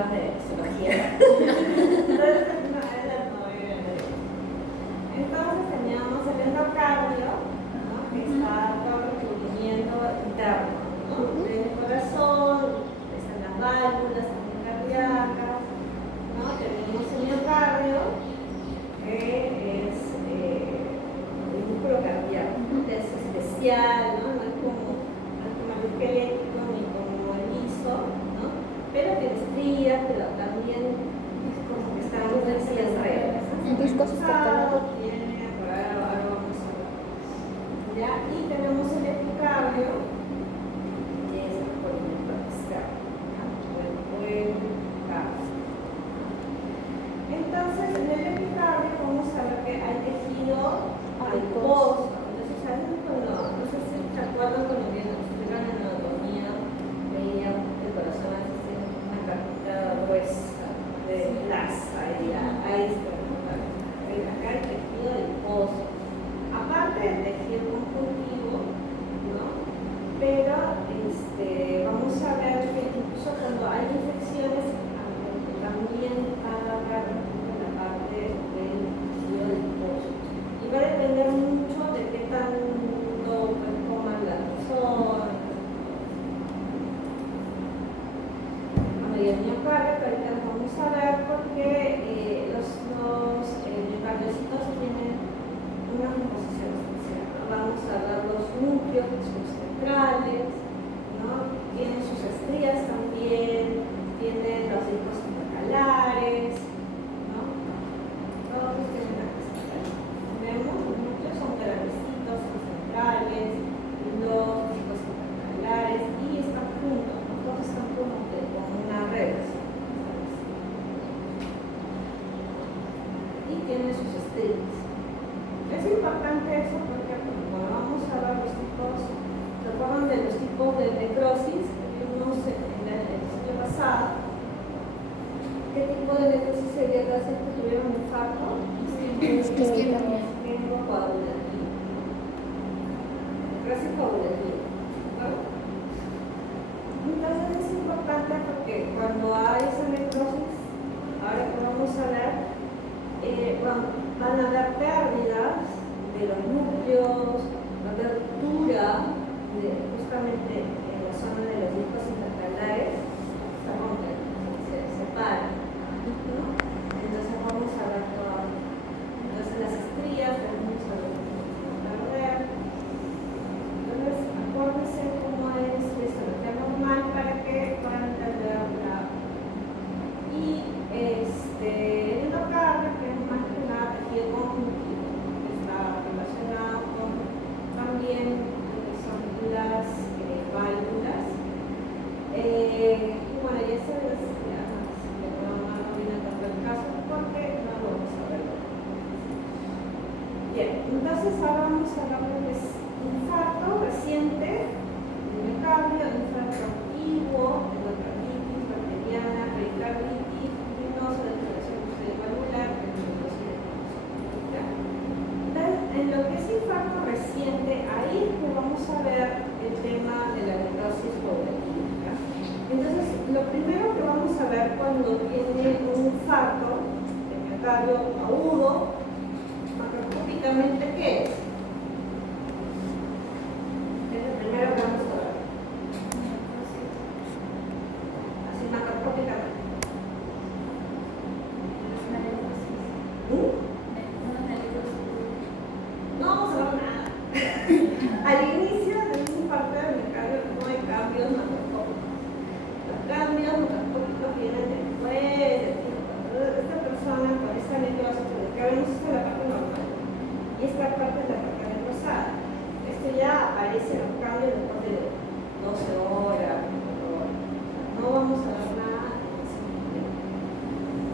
temas de zoología. Entonces, no, era muy bien. Entonces teníamos el endocardio, ¿no? Que está todo el recubrimiento interno, ¿no? El corazón, están las válvulas también cardíacas, ¿no? Tenemos el miocardio, que es el músculo cardíaco, que es especial, ¿no? No es como el esquelético ni como el liso, ¿no? Pero tiene estrías, pero también es como que está muy sencillas reglas. Tiene, ahora vamos a ver. ¿Ya? Y tenemos el epicardio, que es el polimento externo. Entonces, en el epicardio vamos a ver que hay tejido adiposo. Entonces, ¿saben cuando, no sé si se acuerdan cuando nos explican en anatomía, veía el corazón a veces tiene una capita gruesa de grasa y ahí está, ¿no? Acá hay tejido adiposo. Aparte del tejido conjuntivo, ¿no? Pero vamos a ver que incluso cuando hay infecciones, también agarrar la parte del tejido adiposo. Y va a depender mucho de qué tanto coman la persona. Bueno, y el miocardio, que ahorita lo vamos a ver porque los miocardiocitos tienen una composición especial, ¿no? Vamos a ver los núcleos, que son centrales, ¿no? Tienen sus estrías también, tienen los discos intercalares, ¿no? Todos tienen la central. Vemos, los núcleos son grandecitos, son centrales, los discos intercalares y están juntos, ¿no? Todos están como una red. Y tienen sus estrías. Es importante eso porque cuando vamos a ver los tipos, ¿se acuerdan de los tipos de necrosis que vimos en el sitio pasado? ¿Qué tipo de necrosis sería la que tuvieron un infarto? Isquémico coagulativo. Necrosis coagulativa. Entonces es importante porque cuando hay esa necrosis, ahora que vamos a ver, van a haber pérdidas de los núcleos, va a haber ruptura justamente en la zona de los discos intercalares, se rompen, se separan, ¿no? Entonces vamos a ver todo. Entonces las estrías tenemos a perder. Entonces acuérdense cómo es fisiología normal para que puedan entenderla. Y el endocardio, que es más que nada tejido conjuntivo, que está relacionado con también son las válvulas. Y bueno, y eso es ya más, no viene tanto el caso porque no lo vamos a ver. Bien, entonces ahora vamos a hablar de lo que es infarto reciente, miocardio, infarto antiguo, endocarditis bacteriana, pericarditis, venosa, degeneración valvular, en lo que es infarto reciente, ahí es que vamos a ver el tema de la necrosis coagulativa. Entonces, lo primero que vamos a ver cuando tiene un infarto de miocardio agudo, macroscópicamente, ¿qué es? Es lo primero que vamos a ver. Así macroscópicamente. No vamos a ver nada. Al inicio de un infarto de miocardio no hay cambios macroscópicos. Los cambios macroscópicos vienen después del tiempo. Esta persona con esta necrosis, porque acá vemos esta es la parte normal y esta parte es la parte necrosada. Esto ya aparece en los cambios después de 12 horas, 4 horas. No vamos a ver nada.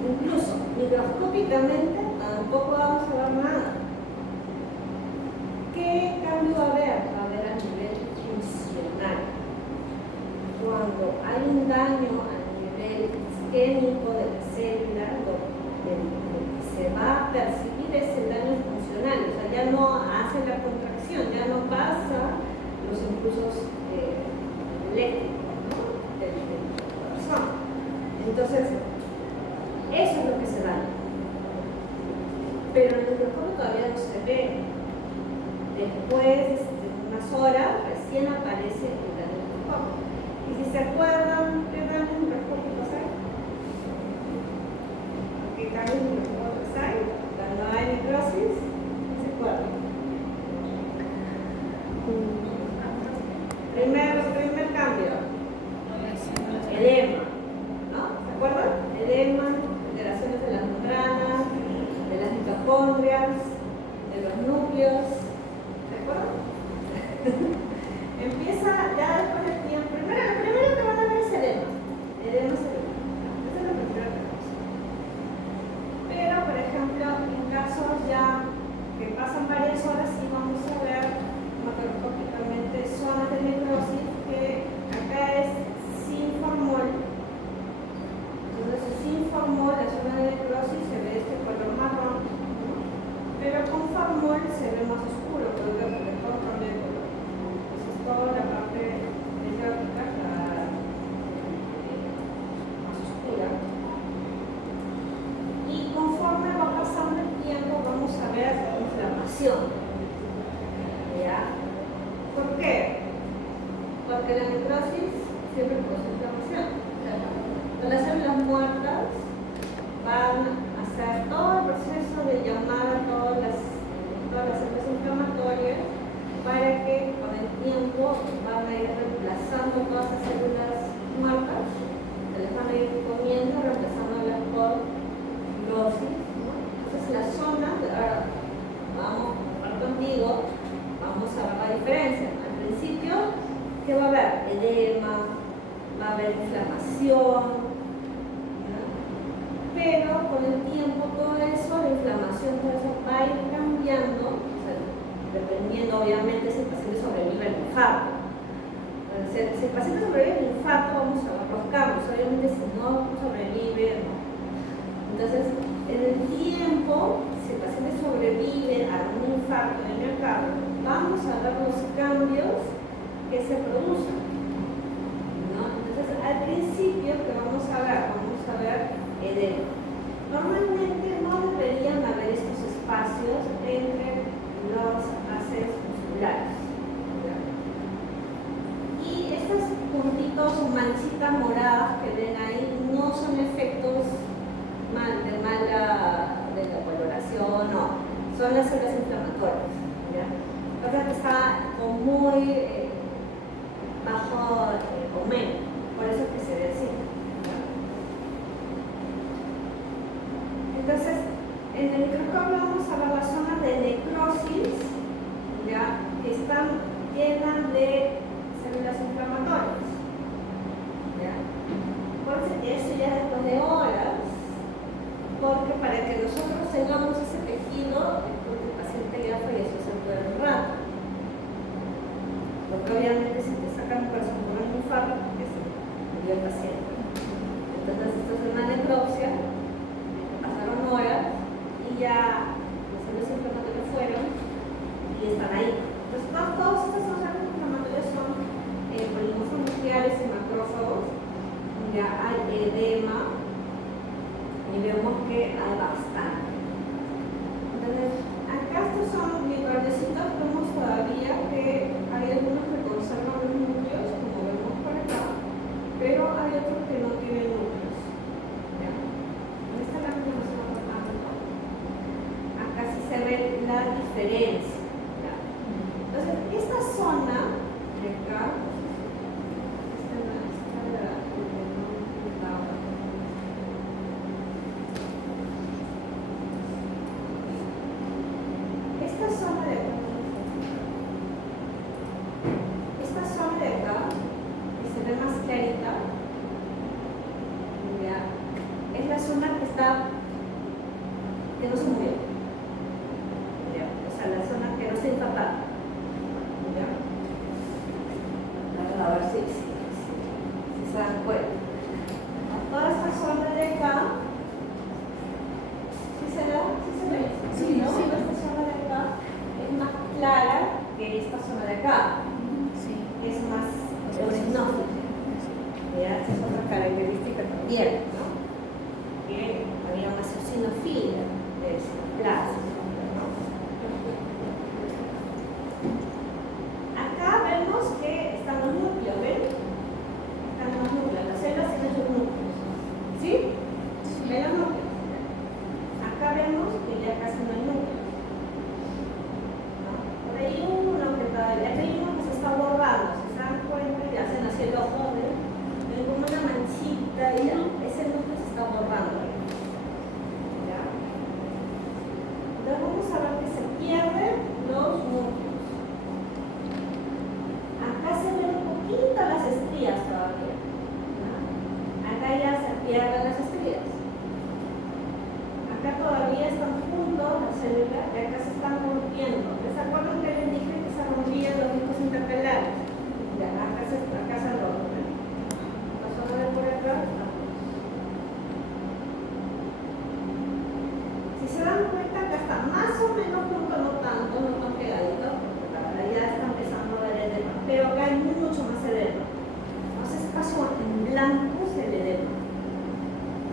Incluso microscópicamente tampoco vamos a ver nada. ¿Qué cambio va a haber? Va a haber a nivel funcional. Cuando hay un daño a nivel isquémico de la célula, lo que se va a percibir es el daño funcional. O sea, ya no hace la contracción, ya no pasa los impulsos eléctricos, ¿no? del corazón. Entonces, eso es lo que se daña. Pero en el microscopio todavía no se ve. Después de unas horas recién aparece el microscopio. Y si se acuerdan, ¿qué daños microscópicos hay? ¿Qué cambios microscópicos hay? Cuando hay necrosis, ¿se acuerdan? Primer cambio, edema, ¿no? ¿Se acuerdan? Edema, alteraciones de las membranas, de las mitocondrias, de los núcleos, ¿se acuerdan? Empieza ya después del tiempo. Lo primero que van a ver es edema. Edema celular. Esa es la primera cosa. Pero, por ejemplo, en casos ya que pasan varias horas, sí vamos a ver macroscópicamente zonas de necrosis que acá es sin formol. Entonces, sin formol, la zona de necrosis se ve este color marrón, ¿no? Pero con formol se ve más oscuro, porque todo cambia de color. Entonces, toda la parte mediática está más oscura. Y conforme va pasando el tiempo, vamos a ver inflamación. ¿Ya? ¿Por qué? Porque la necrosis siempre produce inflamación. Las células muertas van a hacer todo el proceso de llamar a todas las células inflamatorias para que con el tiempo van a ir reemplazando todas las células muertas, se les van a ir comiendo, reemplazándolas por fibrosis, ¿no? Entonces la zona, ahora vamos contigo, vamos a ver la diferencia. Al principio, ¿qué va a haber? Edema, va a haber inflamación, ¿no? Pero con el tiempo todo eso, la inflamación, todo eso va a ir cambiando, o sea, dependiendo obviamente si el paciente sobrevive al infarto. Entonces, si el paciente sobrevive al infarto, vamos a ver los cambios. Obviamente si no sobrevive, no. Entonces, en el tiempo, si el paciente sobrevive a un infarto de miocardio, vamos a ver los cambios que se producen, ¿no? Entonces, al principio, que vamos a ver edema. Normalmente no deberían haber estos espacios entre los haces musculares, ¿ya? Y estos puntitos o manchitas moradas que ven ahí no son efectos de la coloración, no, son las células inflamatorias, ¿ya? O sea que está con muy bajo aumento, por eso es que se ve así, ¿ya? Entonces, en el microscopio vamos a ver las zonas de necrosis, ¿ya? Que están llenas de células inflamatorias, ¿ya? Por eso ya después de horas, porque para que nosotros tengamos ese tejido, porque el paciente ya falleció cerca del rato. Porque obviamente si te sacan un corazón por un infarto, porque se murió el paciente. Entonces esto es una necropsia, pasaron horas y ya las células inflamatorias fueron y están ahí. Entonces todas estas células inflamatorias son polimorfos nucleares y macrófagos, ya hay edema, y vemos que hay bastante. Entonces, acá estos son microarecitos, vemos todavía que hay algunos que conservan los núcleos, como vemos por acá, pero hay otros que no tienen núcleos. ¿Ya? En esta lámina no se va tratando. Acá sí se ve la diferencia. ¿Ya? Entonces, esta zona de acá, esta zona de acá, que se ve más clarita, ¿ya? Es la zona que no se murió, ¿ya? O sea, la zona que no se infartaron, ¿ya? A ver si se dan cuenta. Toda esta zona de acá, ¿sí se ve? Sí, ¿no? Sí. Esta zona de acá es más clara que esta zona de acá. Sí. Es más eosinófila. ¿Ya? Esa es otra característica también, ¿no? rompimiento. ¿Se acuerdan que les dije que se rompían los discos intercalares? Ya, acá se rompe. La zona de por acá. Si se dan cuenta, acá está más o menos junto, no tanto, no tan pegadito, porque la verdad ya está empezando a ver edema, pero acá hay mucho más edema. Entonces, espacio en blanco es el edema.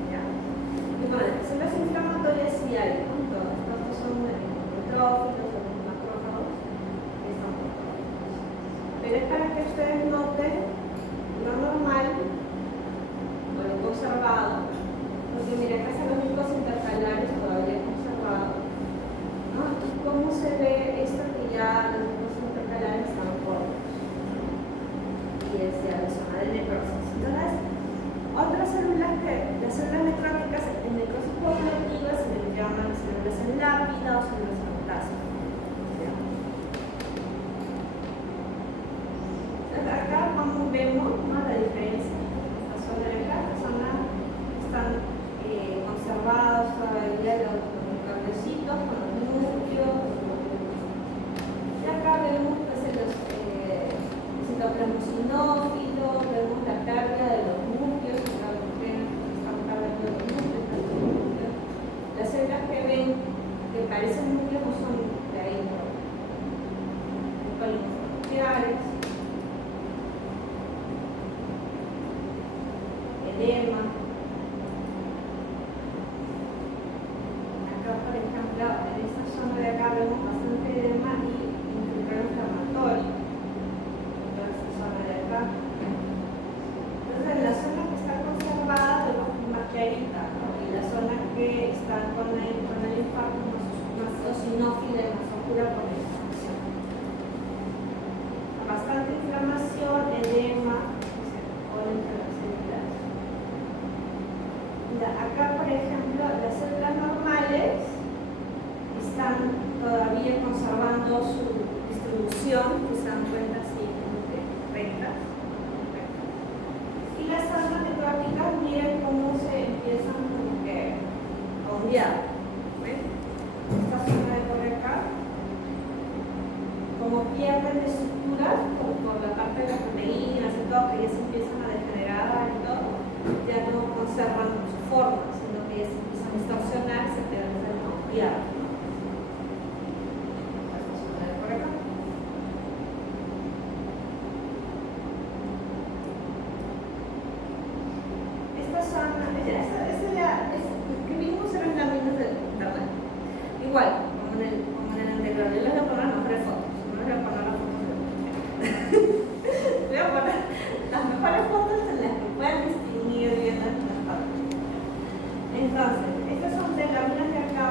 ¿Ya? Y bueno, células inflamatorias sí hay, ¿no? Todas estos son neutrófilos, los macrófagos, que están controlados. Pero es para que ustedes noten lo normal o lo conservado. Porque mira, acá están los discos intercalares todavía conservados, ¿no? Y cómo se ve esto que ya los discos intercalares están cortos. Y es ya la zona de necrosis. Entonces, otras células que, las células necróticas en necrosis coagulativa se les llaman células en lápida o células en plasma. Entonces, acá como vemos, ¿no?, la diferencia. Esta zona de acá, esta zona están conservados todavía los cablecitos con los núcleos. Y acá vemos pues, los citoplasmosinófilos, vemos la pérdida de los núcleos, estamos hablando de los núcleos. Las células que ven que parecen núcleos no son de ahí, nucleares, edema. Por ejemplo, en esta zona de acá vemos bastante edema y infiltrado inflamatorio. En esta zona de acá. Entonces, en la zona que está conservada vemos más clarita, ¿no? Y la zona que está con el infarto más eosinófila y más oscura por la inflamación. Bastante inflamación, edema, o entre las células. Acá, por ejemplo, las células normales están todavía conservando su distribución, que se dan cuenta así, rectas. Y las zonas necróticas, miren cómo se empiezan como que a ondear. ¿Ven? Esta zona de por acá, como pierden estructuras por la parte de las proteínas y todo, que ya se empiezan a degenerar y todo, ya no conservan su forma, sino que ya se empiezan a distorsionar, se empiezan a ampliar. Esta zona de por acá. Esta zona, que vimos eran láminas de tamaño. Igual, como en el anterior, yo les voy a poner las mejores fotos. No les voy a poner las fotos de voy a poner las mejores fotos en las que puedan distinguir bien las partes. Entonces, estas son de láminas de acá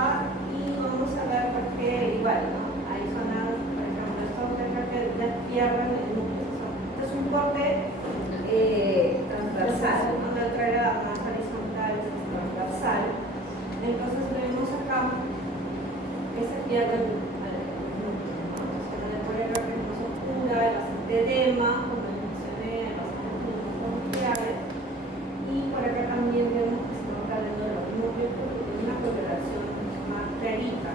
y vamos a ver por qué igual, ¿no? Hay zonas, por ejemplo, estos de acá que las pierden el núcleo. Esto es un corte transversal, ¿no? La otra era más horizontal, es transversal. Entonces vemos acá que se pierde el núcleo, ¿no? Entonces, por acá que es más oscura, hay bastante edema, como mencioné, bastante nucleares. Y por acá también vemos que se va cayendo los núcleos porque tiene una coloración más clarita.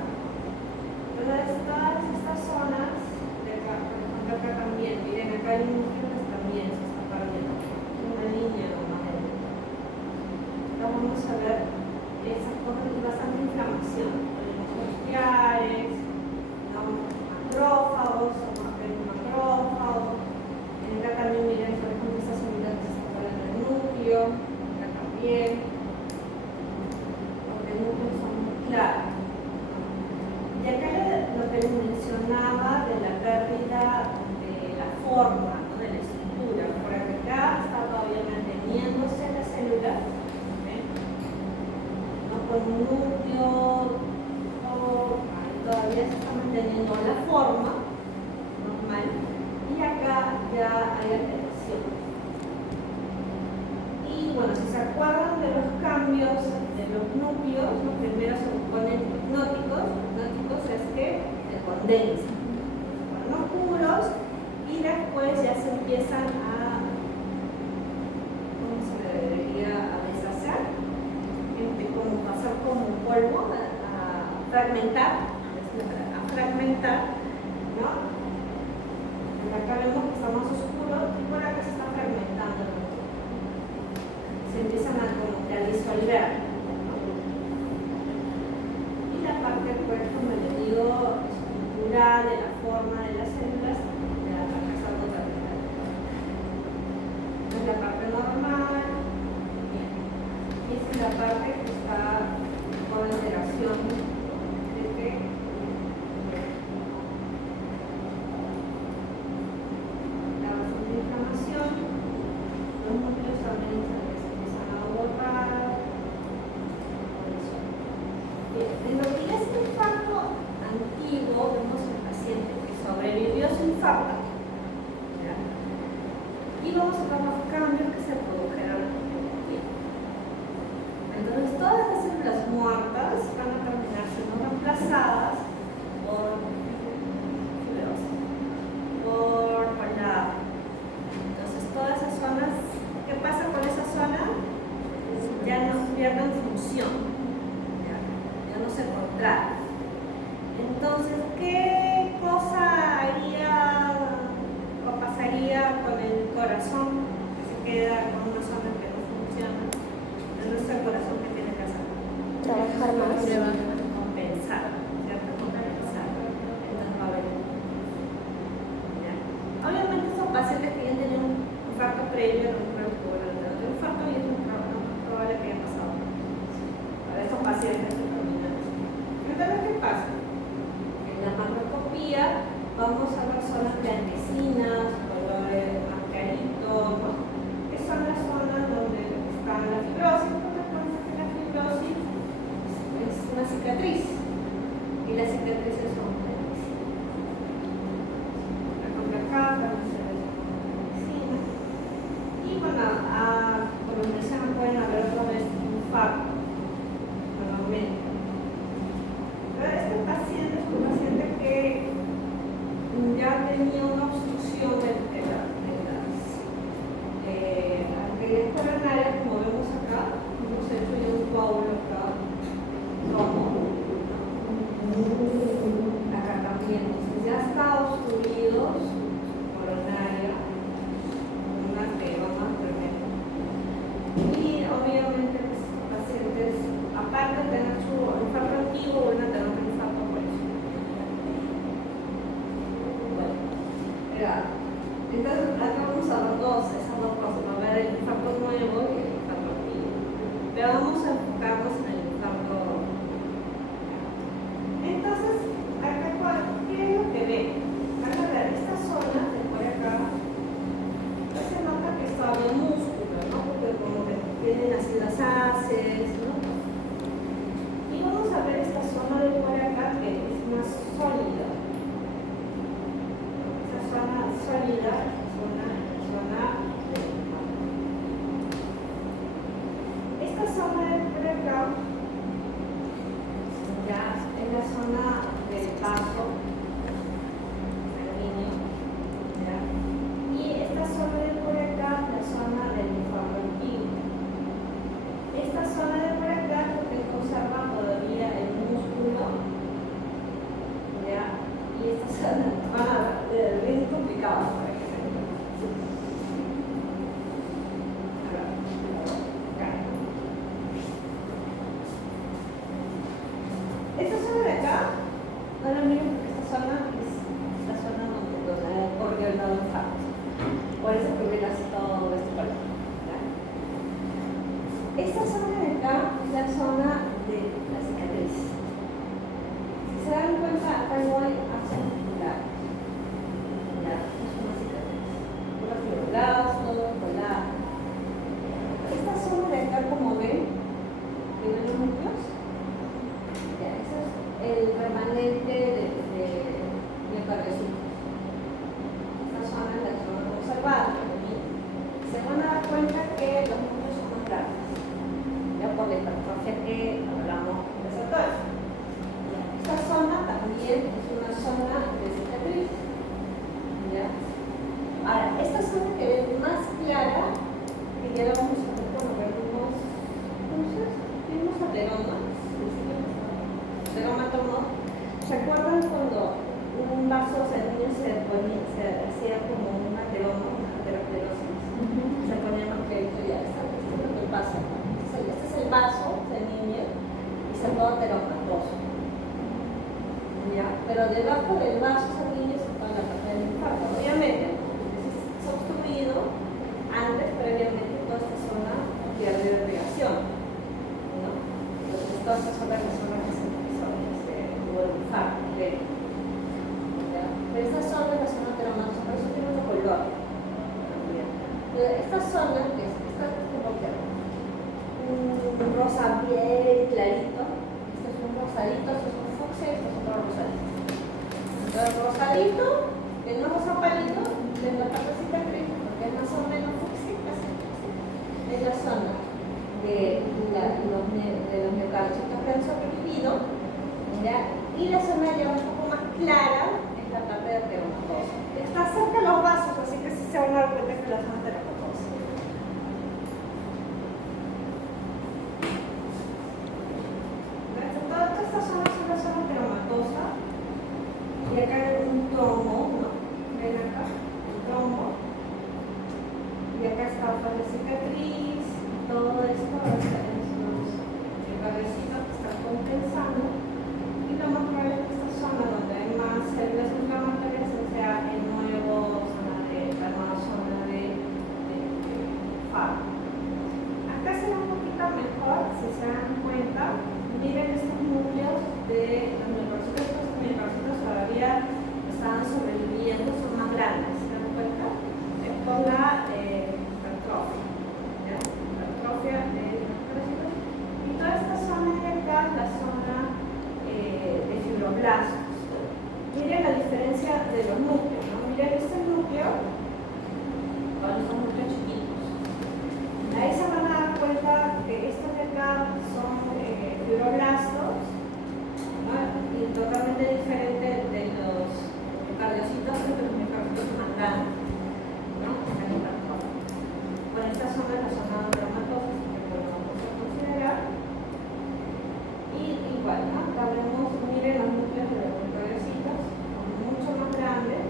Entonces, todas estas zonas de acá, por ejemplo, acá también, miren, acá hay un núcleo que también se está perdiendo, una línea nomás de luz. Ahora vamos a ver esas cosas y bastante inflamación. Tenemos nucleares, macrófagos, macrófagos. Acá también, miren, por ejemplo, estas unidades que se están en el núcleo, acá también, porque el núcleo son muy claros. Y acá lo que les mencionaba de la pérdida de la forma, ¿no?, de la estructura. Por acá está todavía manteniéndose la célula, ¿no?, con un núcleo, todavía se está manteniendo la forma normal. Y acá ya hay alteración. Y bueno, si se acuerdan de los cambios de los núcleos, los primeros se ponen hipnóticos. Hipnóticos es que se condensan, se ponen oscuros y después ya se empiezan a, ¿cómo se le debería?, a deshacer, como pasar como un polvo, a fragmentar, a fragmentar, ¿no? Acá vemos que está más oscuro y por acá se está fragmentando. Se empiezan a como que a disolver, ¿no? Y la parte del cuerpo, como les digo, estructural, de la forma de las células, ya acá estamos terminando. Esta es la parte normal. Bien. Y esta es la parte que está con alteración de que la base de inflamación, los núcleos también se empiezan a borrar. Bien, en lo que es el infarto antiguo, vemos el paciente que sobrevivió su infarto. ¿Ya? Y vamos a ver los cambios que se produjeron en el tiempo. Entonces, todas las células muertas van a terminar siendo reemplazadas por fibrosis, por colágeno. Entonces, todas esas zonas, ¿qué pasa con esa zona? Ya no pierden función, ya no se contrae. Entonces, ¿qué cosa haría o pasaría con el corazón que se queda con una zona que no funciona? Entonces, el corazón que tiene que hacer Trabajar más. compensar, ¿cierto? Compensar. Entonces va a haber. ¿Ya? Obviamente son pacientes que ya tienen un infarto previo, no un infarto y es muy probable que haya pasado. Para esos pacientes que terminan. Entonces, ¿qué pasa? En la macroscopía vamos a ver zonas blanquecinas, colores más claritos, ¿no? Que son las zonas donde está la fibrosis, porque recuerden que la fibrosis es una cicatriz y las cicatrices son blanquecinas. La acá también se ve blanquecina. Y bueno, por lo que se pueden haber otra vez infarto, nuevamente. Pero este paciente es un paciente que ya tenía una obstrucción de las arterias coronarias, como vemos acá, hemos hecho ya un coágulo acá, acá también, entonces ya está obstruido su coronaria, una arterioma tremenda. Y obviamente los pacientes, aparte de tener su infarto antiguo, van a tener un infarto por eso. Bueno, entonces acá vamos a ver esas dos cosas, va a ver el infarto nuevo y el infarto antiguo. Pero vamos a enfocarnos en el infarto. Entonces, acá, ¿qué es lo que ven? Van a ver esta zona de por acá, pues se nota que está bien músculo, ¿no? Porque como que tienen así las haces, ¿no? Y vamos a ver esta zona de por acá que es más sólida. Esa zona sólida, zona de esta zona de por acá ya es la zona del vaso sanguíneo, ¿ya? Y esta zona de por acá, la zona del infarto antiguo. Esta zona de por acá que conserva todavía el músculo, ¿ya? Y esta zona, es bien complicado para que se entienda. Acá. Esta zona de acá, no la miren porque esta zona es la zona donde ocurrió el dado infarto. Por eso que ven así todo este color. Esta zona de acá es la zona de la cicatriz. Si se dan cuenta, acá no hay articulares. Ya, es una cicatriz. Unos fibroblastos, colágeno. Esta zona de acá, como ven, tiene los núcleos. Ya, ese es el remanente de miocardiocitos. Esta zona es la zona conservada. Se van a dar cuenta que los núcleos son más grandes. Ya por la hipertrofia que hablamos de receptores. Esta zona también es una zona de cicatriz. ¿Ya? Ahora, esta zona que es más clara, que ya la vamos a ver cuando vemos, entonces, vimos adenomas, adenomatomas, ¿Recuerdan cuando un vaso sanguíneo se hacía como un ateroma, una aterosclerosis? Se ponía más crédito ya, esto es lo que pasa. Este es el vaso sanguíneo y se pone ateromatoso. ¿Ya? Pero debajo del vaso sanguíneo se pone la parte del infarto. Obviamente, es obstruido antes, previamente, toda esta zona pierde irrigación. ¿No? Entonces, toda esta zona que son las que se infarto, pero esta zona es la zona ateromatosa, por eso tiene otro color. Esta zona, que es como que un rosa bien clarito, este es un rosadito, este es un fucsia, este es otro rosadito. Entonces, rosadito, que no es rosa palito, de la partecita gris, porque es más o menos fucsia, casi fucsia, es la zona de los miocardios que han sobrevivido. Y la zona ya un poco más clara es la parte de ateromatosa. Está cerca de los vasos, así que sí se van a dar cuenta que es la zona ateromatosa. Toda esta zona es una zona ateromatosa. Y acá hay un trombo, ¿no? Ven acá, un trombo. Y acá está la cicatriz, todo esto es el cabecito que está compensando. Lo más probable es que esta zona donde hay más células inflamatorias sea el nuevo zona la nueva zona de FAB. Acá se ve un poquito mejor, si se dan cuenta. Miren estos núcleos de los microcitos. Estos microcitos todavía están sobreviviendo, son más grandes. ¿Se dan cuenta? Es por la atrofia. La atrofia de los microcitos. Y toda esta zona de acá, la zona de fibroblastos. Miren la diferencia de los núcleos, ¿no? Miren este núcleo con estos núcleos chiquitos. Ahí se van a dar cuenta que estos de acá son fibroblastos, ¿no? Y totalmente diferente de los cardiocitos, que los miocardios más grandes, ¿no? Bueno, esta zona es la zona ateromatosa, que podemos considerar. Y igual, ¿no? Acá vemos, miren los núcleos de los microcitos, son mucho más grandes.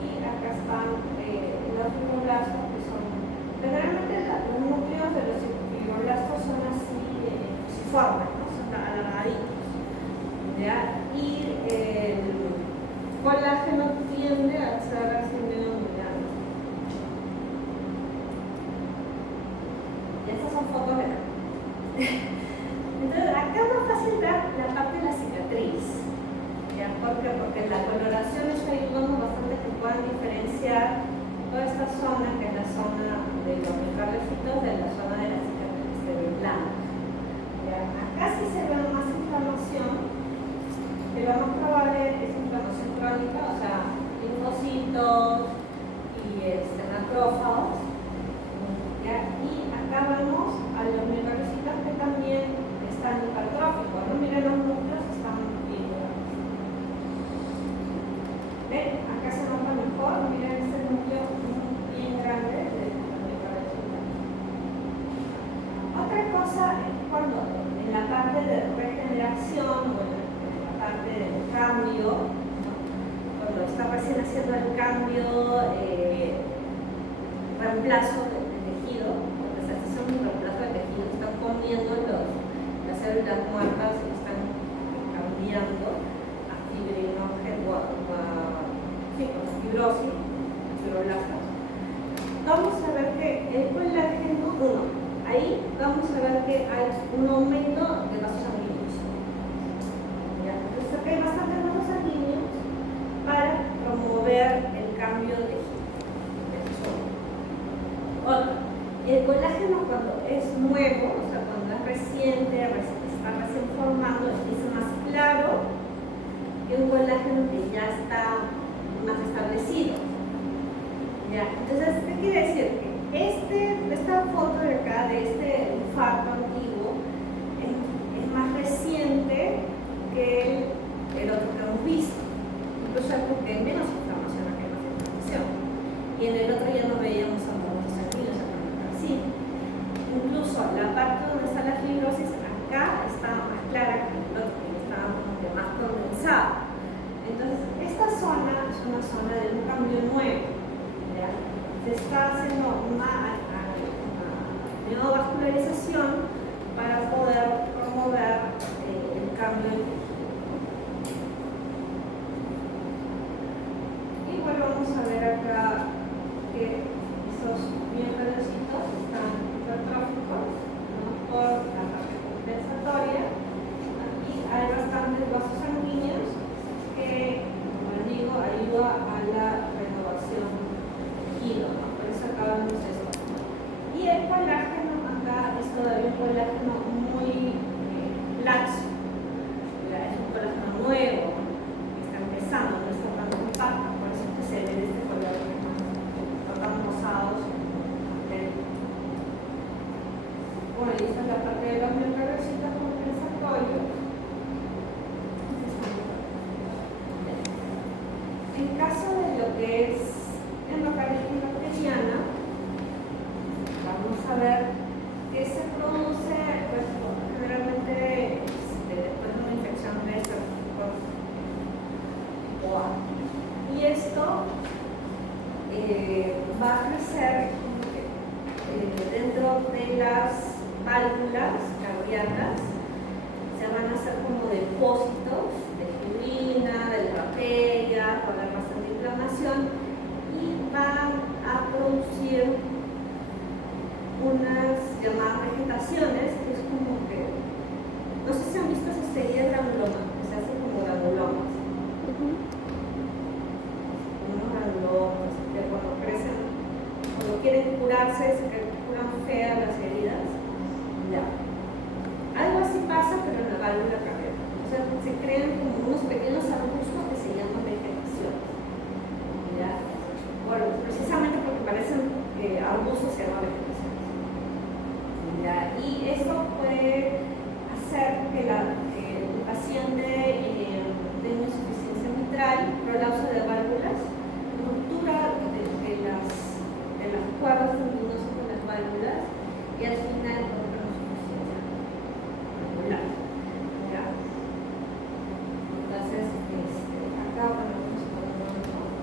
Y acá están los fibroblastos, que son, generalmente los núcleos de los fibroblastos son así, fusiformes, ¿no? Son alargaditos. ¿Ya? Y el colágeno tiende a ser así medio dominante. Y estas son fotos de acá. Entonces, acá es más fácil ver la parte de la cicatriz. ¿Ya? ¿Por qué? Porque la coloración está ayudando bastante que puedan diferenciar toda esta zona, que es la zona de los miocardiocitos, de la zona de la cicatriz de blanca. Acá sí se ve más inflamación, pero lo más probable es inflamación crónica, o sea, linfocitos y macrófagos. Y acá vemos a los miocardiocitos que también están hipertróficos, ¿no? Miren, los núcleos están bien grandes. ¿Ven? Acá se nota mejor, miren este núcleo bien grande de los miocardiocitos. Otra cosa es cuando en la parte de regeneración o en la parte del cambio, ¿no? Cuando está recién haciendo el cambio, reemplazo de tejido, porque se está haciendo un reemplazo de tejido, están comiendo las células muertas y están cambiando a fibrinógeno, con fibrosis, fibroblastos. Vamos a ver que el colágeno 1. Ahí vamos a ver que hay un aumento de vasos sanguíneos. Entonces acá hay bastantes vasos sanguíneos para promover el cambio de tejido. Otro, el colágeno cuando es nuevo, o sea, cuando es reciente, está recién formando, es más claro que un colágeno que ya está más establecido. ¿Ya? Entonces, ¿qué quiere decir? Que esta foto de acá, de este infarto antiguo, es más reciente que el otro que hemos visto. Incluso porque hay menos inflamación, aquí hay más inflamación. Y en el otro ya no veíamos sanguíneos así. Incluso la parte donde está la fibrosis, acá está más clara que el otro, que está como que más condensado. colágeno muy laxo, ya es un colágeno nuevo, está empezando, no está tan compacto, por eso es que se ve de este color, no tan rosados. Bueno, y esta es la parte de los membrecitas con el desarrollo. En caso de lo que es endocardititis bacteriana, vamos a ver que se produce pues, generalmente después de una infección de este tipo A. Y esto va a crecer dentro de las válvulas cardíacas, se van a hacer como depósitos de fibrina, de la bacteria, va a haber bastante inflamación y van a producir unas llamadas vegetaciones, que es como que, no sé si han visto esa serie de granulomas, que se hacen como granulomas. Unos granulomas, que cuando crecen, cuando quieren curarse, se curan feas las heridas. Ya. Algo así pasa, pero en la válvula cardíaca. O sea, se crean como unos pequeños arbustos que se llaman vegetaciones. ¿Ya? Bueno, precisamente porque parecen arbustos, se llaman vegetaciones. ¿Ya? Y esto puede hacer que el paciente tenga insuficiencia mitral, prolapso de válvulas, ruptura de las cuerdas tendinosas de las válvulas y al final otra insuficiencia valvular. ¿Ya? Entonces, acá ponemos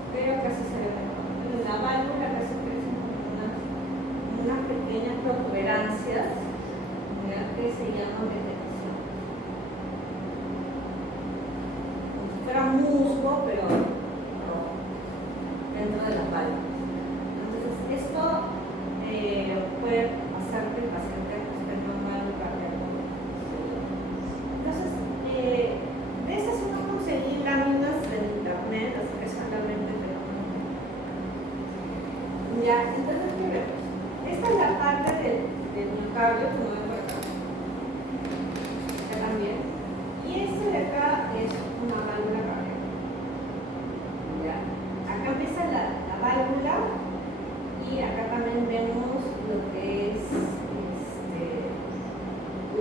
creo que así se ve mejor. En la válvula que se crecen unas pequeñas protuberancias, ¿ya? Que se llaman vegetación. Como si fuera musgo, pero dentro de las válvulas. Entonces, esto puede hacer que el paciente tenga un mal cardíaco. Entonces, de esas uno conseguí láminas en internet, así que solamente ya, entonces, ¿qué vemos? Esta es la parte del miocardio, como ven por acá. Acá también. Y este de acá es una válvula cardíaca. ¿Ya? Acá empieza la válvula y acá también vemos lo que es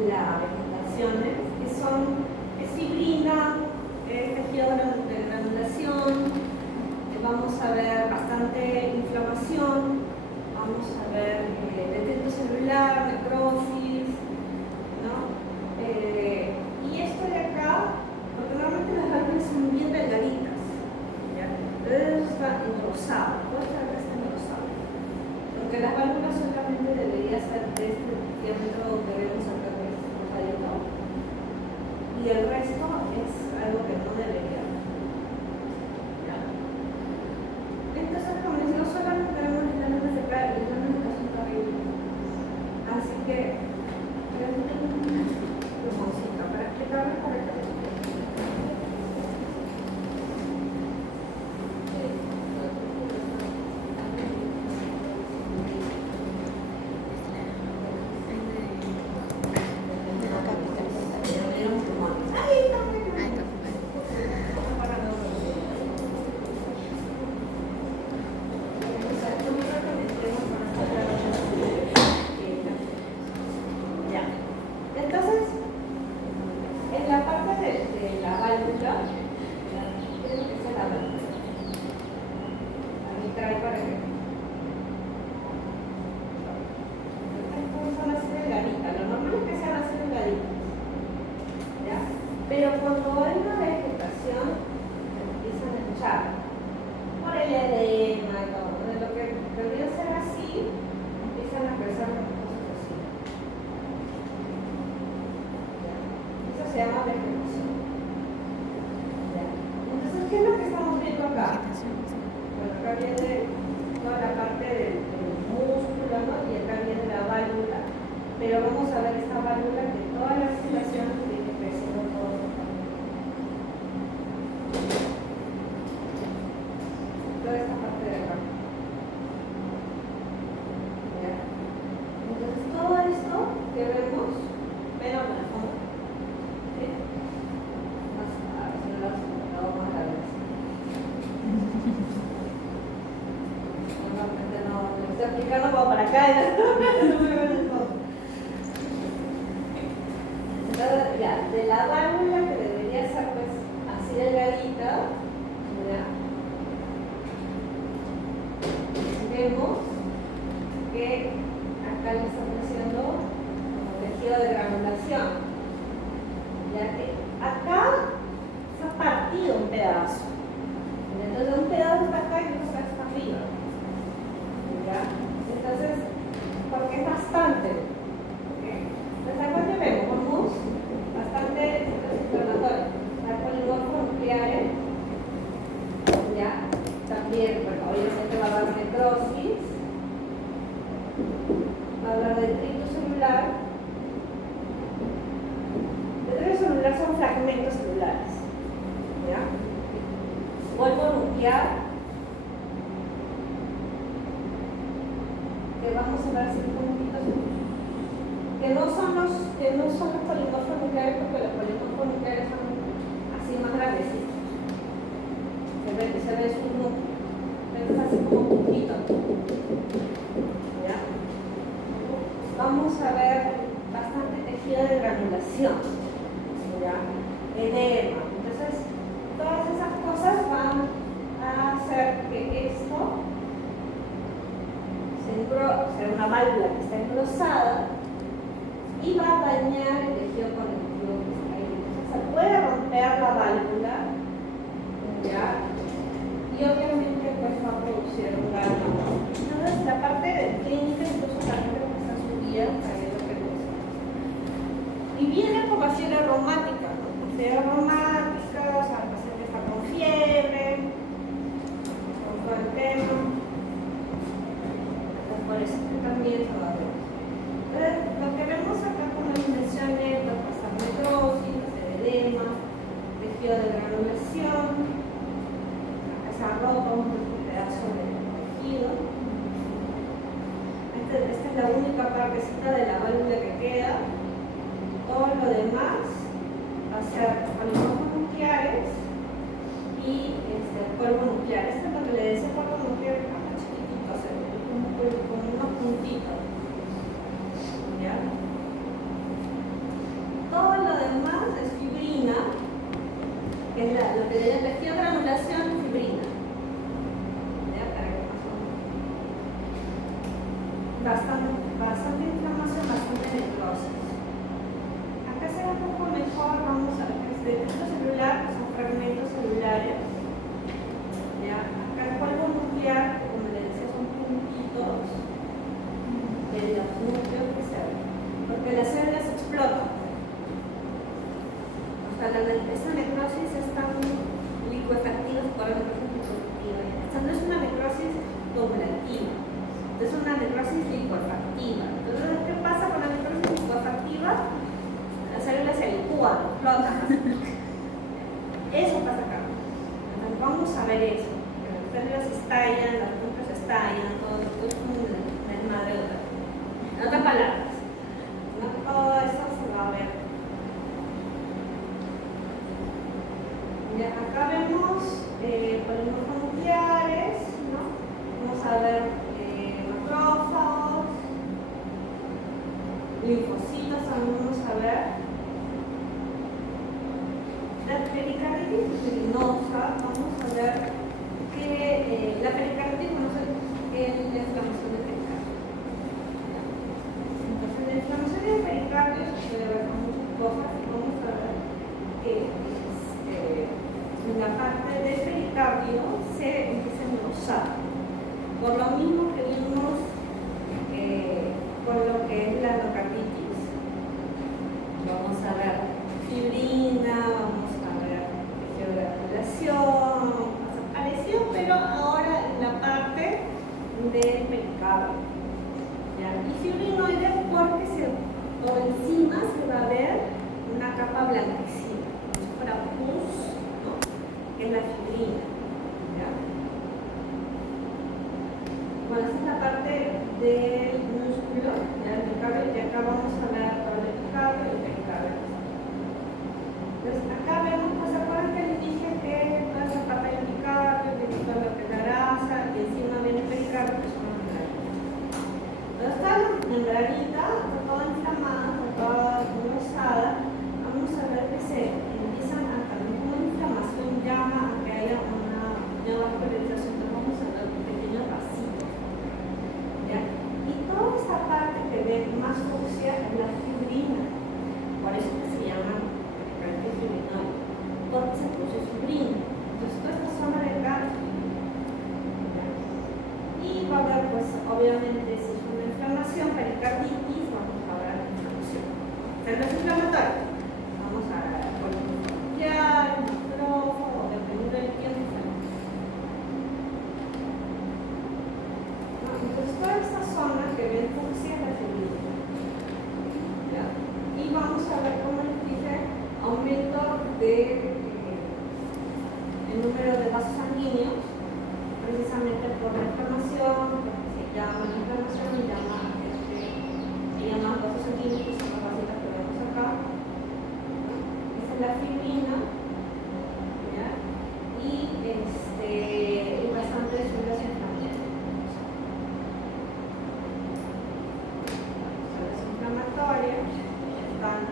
las vegetaciones, que es fibrina, es tejido de granulación. Vamos a ver bastante inflamación, vamos a ver detrito celular, necrosis, ¿no? Y esto de acá, porque normalmente las válvulas son bien delgaditas, ¿ya? Entonces está engrosado, todo esto acá está engrosado. Porque las válvulas solamente debería ser de este diámetro que vemos acá, que es rosadito, y el resto es algo que no debería. Entonces, como les digo, solamente tenemos las láminas de acá y las láminas que son terribles. Así que, pulmoncito, para explicarles para qué. Pero cuando hay una vegetación, empiezan a echar por el edema y todo, de lo que debería ser así, empiezan a crecer las cosas así. ¿Ya? Eso se llama vegetación. ¿Ya? Entonces, ¿qué es lo que estamos viendo acá? Bueno, acá viene toda la parte del músculo, ¿no? Y acá viene la válvula. Pero vamos a ver esta válvula que toda la vegetación tiene creciendo todo. Toda esta parte de acá. ¿Ya? Entonces todo esto que vemos acá. Entonces, ya, de la válvula que debería ser pues así delgadita, ¿ya? Vemos que acá le estamos haciendo como tejido de granulación, ya que acá se ha partido un pedazo. Entonces un pedazo está acá y otro está arriba. ¿Ya? Entonces, porque es bastante. Entonces acá que vemos bastante centros inflamatorios. Hay polimorfos nucleares. ¿Ya? También, bueno, obviamente va a haber necrosis. Va a haber detrito celular. Detrito celular son fragmentos celulares. ¿Ya? Polvo nuclear, que vamos a ver si puntitos, que no son los polimorfos nucleares, porque los polimorfos nucleares son así más grandecitos. Se ve su núcleo. Esto es así como puntito. ¿Ya? Vamos a ver bastante tejido de granulación. ¿Ya? Edema. Entonces, todas esas cosas van a hacer que esto sea una válvula que está engrosada y va a dañar el tejido conectivo que está ahí. Entonces se puede romper la válvula, ¿ya? Y obviamente pues va a producir un daño. Entonces la parte clínica, incluso la gente que está subida, también lo que gusta. Y viene por la fiebre reumática, ¿no? Fiebre reumática, o sea, el paciente está con fiebre, con todo el tema. Entonces, por eso también se va a ver. Entonces, lo que vemos acá, como les mencioné, va a pasar necrosis, edema, tejido de granulación. Acá se ha roto un pedazo de tejido. Esta es la única partecita de la válvula que queda. Todo lo demás va a ser polimorfos nucleares y polvo nuclear. Esto es lo que le decía polvo nuclear, más chiquitito, como unos puntitos. ¿Ya? Todo lo demás es fibrina, que es lo que le da tejido de granulación, fibrina. ¿Ya? Para que bastante inflamación, bastante necrosis. Acá se ve un poco mejor, vamos a ver que es detrito celular, que son fragmentos celulares. ¿Ya? Acá el polvo nuclear, como les decía, son puntitos de los núcleos que se ven, porque las células explotan. O sea, esa necrosis es tan licuefactiva, por la necrosis licuefactiva. Esta no es una necrosis doblativa, es una necrosis licuefactiva. Entonces, ¿qué pasa con la necrosis licuefactiva? Las células se licúan, explotan. Eso pasa acá. Entonces, vamos a ver eso. Las células estallan, los núcleos estallan, todo es un desmadre. En otras palabras, ¿no? Todo eso se va a ver. Ya, acá vemos polimorfos nucleares, ¿no? Vamos a ver macrófagos, linfocitos, también vamos a ver. La pericarditis fibrinosa, vamos a ver que la pericarditis conoce que es la inflamación del pericardio. Entonces, la inflamación del pericardio se puede ver con muchas cosas y vamos a ver que en la parte del pericardio se empieza a engrosar. Por lo mismo que vimos con lo que es la endocarditis. Vamos a ver fibrina, vamos a ver tejido de granulación, parecido, pero ahora en la parte del pericardio. ¿Ya? Y fibrinoide porque por encima se va a ver una capa blanquecina, como si fuera pus, ¿no? Que es la fibrina. ¿Ya? Bueno, esta es la parte del músculo, ¿ya? El pericardio, y acá vamos a ver todo el pericardio y el pericardio. Entonces, acá vemos, pues, ¿se acuerdan que les dije que toda esa parte del pericardio, que todo lo que es la grasa, y encima viene el pericardio, que son los obviamente si es una inflamación, pericarditis, vamos a hablar de inflamación. Pero no es inflamatorio, vamos a hablar de colitis bronquial, micrófono, dependiendo del tiempo. Entonces toda esta zona que ven fucsia es la ferida. Y vamos a ver, como les dije, aumento de el número de vasos sanguíneos, precisamente por la inflamación, que se llama la inflamación, se llama vasos sanguíneos, que son las vasitas que vemos acá. Esa es la fibrina, ¿ya? Y bastantes células también. Células inflamatorias están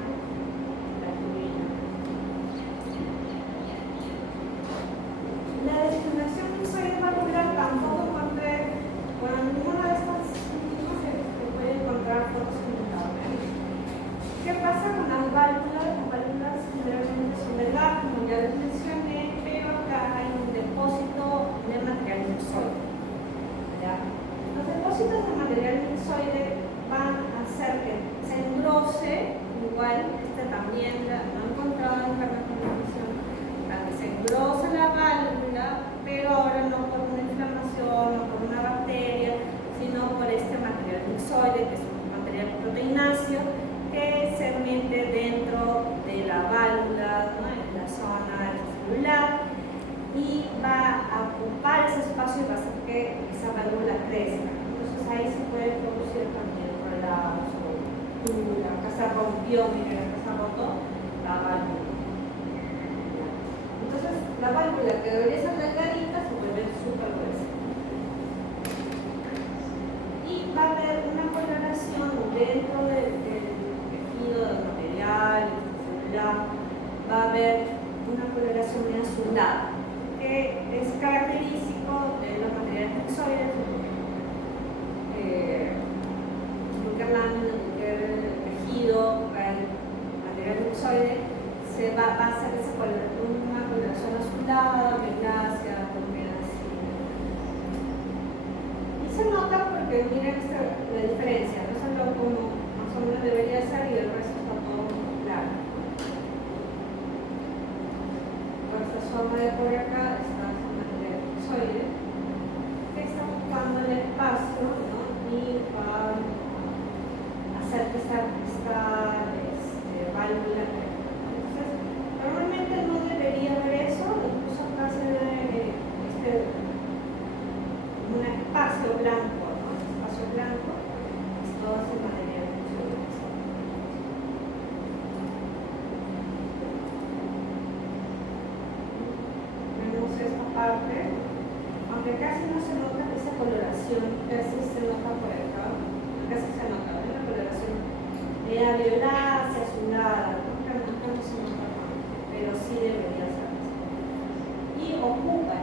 la fibrina. La degeneración pseudovalvular tampoco encontré, bueno, ninguna de estas se puede encontrar fotosintetamente. ¿Qué pasa con las válvulas? Las válvulas generalmente son delgadas, como ya les mencioné, pero acá hay un depósito de material linfoide. Los depósitos de material linfoide van a hacer que se engrose, igual también no he encontrado en cardiopulmonación, para que se engrose la válvula, pero ahora no por una inflamación, no por una bacteria, sino por este material linfoide, que es un material proteináceo que se mete dentro de la válvula, ¿no? En la zona celular, y va a ocupar ese espacio y va a hacer que esa válvula crezca. Entonces ahí se puede producir también prolapso, ruptura. Acá se rompió, miren, acá se roto la válvula. Entonces la válvula que debería ser delgadita se vuelve súper gruesa. Y va a haber una coloración dentro del tejido, del material celular, va a haber una coloración muy azulada, que es característico de los materiales linfoides, cualquier lámina, cualquier tejido, material linfoide, se va a hacer una coloración azulada, violácea, y se nota porque miren la diferencia, no es algo como más o menos debería ser y el resto está todo muy claro. Esta zona de por acá está la zona de linfoide, que está ocupando el espacio, ¿no? Y va a hacer que esta válvula. Entonces, normalmente no debería haber eso, incluso acá se ve un espacio blanco, ¿no? Este espacio blanco es todo ese material linfoide. Esta parte, aunque casi no se nota esa coloración, casi se nota por acá, casi se nota, ¿ven? La coloración violácea, azulada, ¿no? Acá no se nota tanto, pero sí debería ser. Y ocupa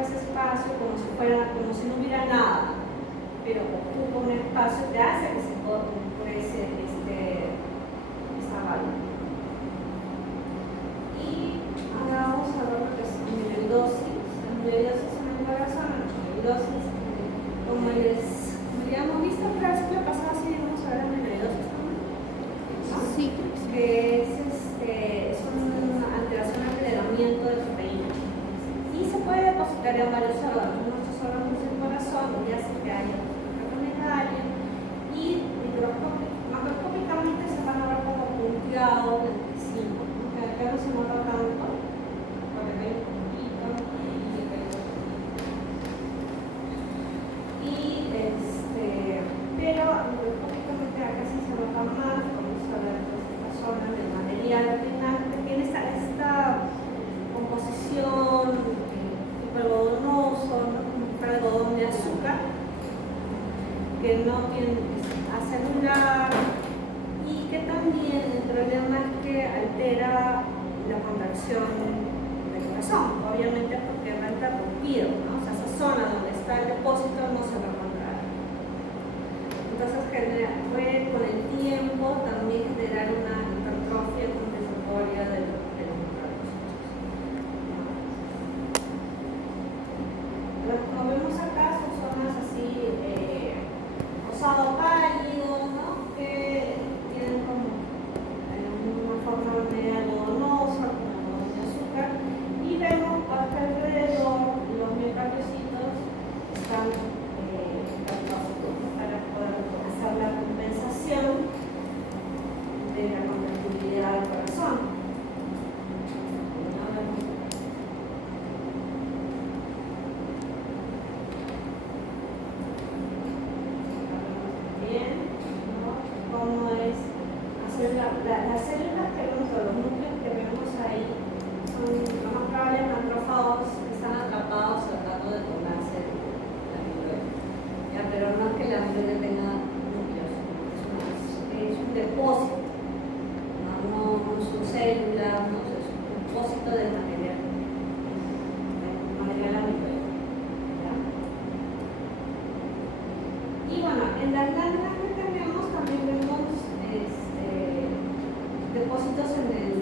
ese espacio como si no hubiera nada, pero ocupa un espacio que hace que se crece esta válvula. Y ahora vamos a ver lo que es amiloidosis. La amiloidosis es una corazón, la amiloidosis, como ya hemos visto en la escuela pasada, sí vamos a ver la amiloidosis también, ¿no? Sí. Que es una alteración al plegamiento de proteínas. Y se puede depositar en varios órganos. Nuestros órganos del corazón, ya sé que hay macromegalia, y macroscópicamente se van a ver como punteado el intestino. Acá no se nota tanto, porque acá hay un poquito, pero microscópicamente acá sí se nota más. Vamos a ver esta zona del material renal que tiene esta composición hiperalgodonoso, ¿no? Algodón de azúcar, que no tiene acelular, y que también el problema es que altera la contracción del corazón, obviamente porque va interrumpido, ¿no? O sea, esa zona donde está el depósito no se va a contraer. Entonces puede con el tiempo también generar una hipertrofia compensatoria del como vemos acá son zonas así las células que vemos, o los núcleos que vemos ahí, son lo más probable macrófagos que están atrapados tratando de tomarse la amiloide. Ya, pero no es que la amiloide tenga núcleos, es un depósito, no son células, no, es un depósito de material amiloide. Y bueno, en las láminas que tenemos también vemos depósitos en el